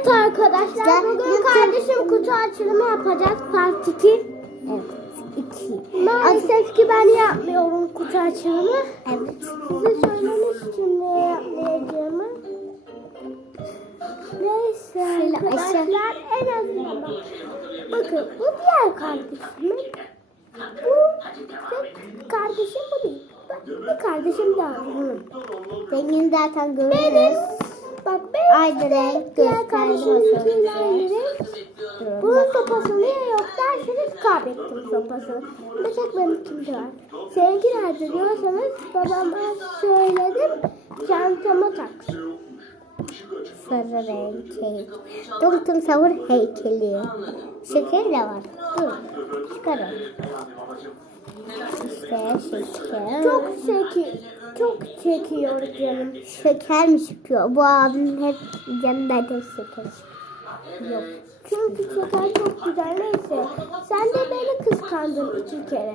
Evet arkadaşlar bugün YouTube- kardeşim kutu açılımı yapacak part 2. Evet. İki. Maalesef ki ben yapmıyorum kutu açılımı. Evet. Size söylemiştim ne yapmayacağımı. Neyse Şöyle arkadaşlar en azından bak. Bakın bu diğer kardeşimin. Bu kardeşim bu değil. Bak bir kardeşim daha bunun. Rengini zaten Benim görüyoruz. Bak benim Aynı renk diğer gösterdi kardeşiminkiyle bakalım. aynı renk. Bunun sopası niye yok derseniz kaybettim sopasını. Bir tek benimkinde var. Seninki nerede diyorsanız babama söyledim çantama taksın. Sarı renk kek. Tum tum savur heykeli. Şeker de var. Dur. Çıkaralım. İşte şeker. Çok çeki, çok çekiyor canım. şeker mi çıkıyor? Bu abinin hep canında hep şeker. Yok. Çünkü şeker çok güzel neyse. Sen de beni kıskandın iki kere.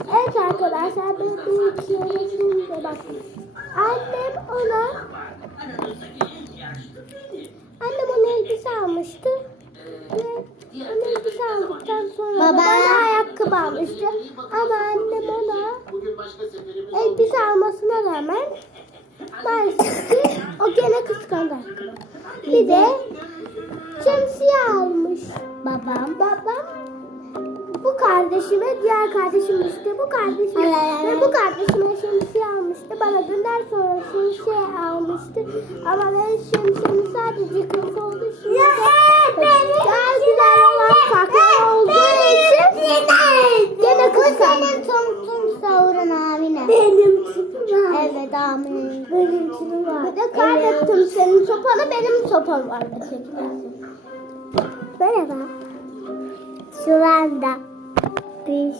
Evet arkadaşlar ben bir kere şimdi bak. Annem ona Annem ona elbise almıştı. Ve ona elbise aldıktan sonra Baba. bana ayakkabı almıştı. Ama annem ona elbise almasına rağmen maalesef ki o gene kıskandı. Bir de şemsiye almış. Babam. Babam bu kardeşime, diğer kardeşim işte bu kardeşime ve bu kardeşime şemsiye almıştı. Bana dünden sonra şemsiye almıştı. Ama ben şemsiyemi sadece kız olduğu için de daha güzel olan farklı olduğu için gene kıskandım. senin tum tum savurun abine. Benim tipim var. Evet amin. Benim tipim var. Bir de kaybettim senin sopanı benim sopam var. Merhaba. Şu anda biz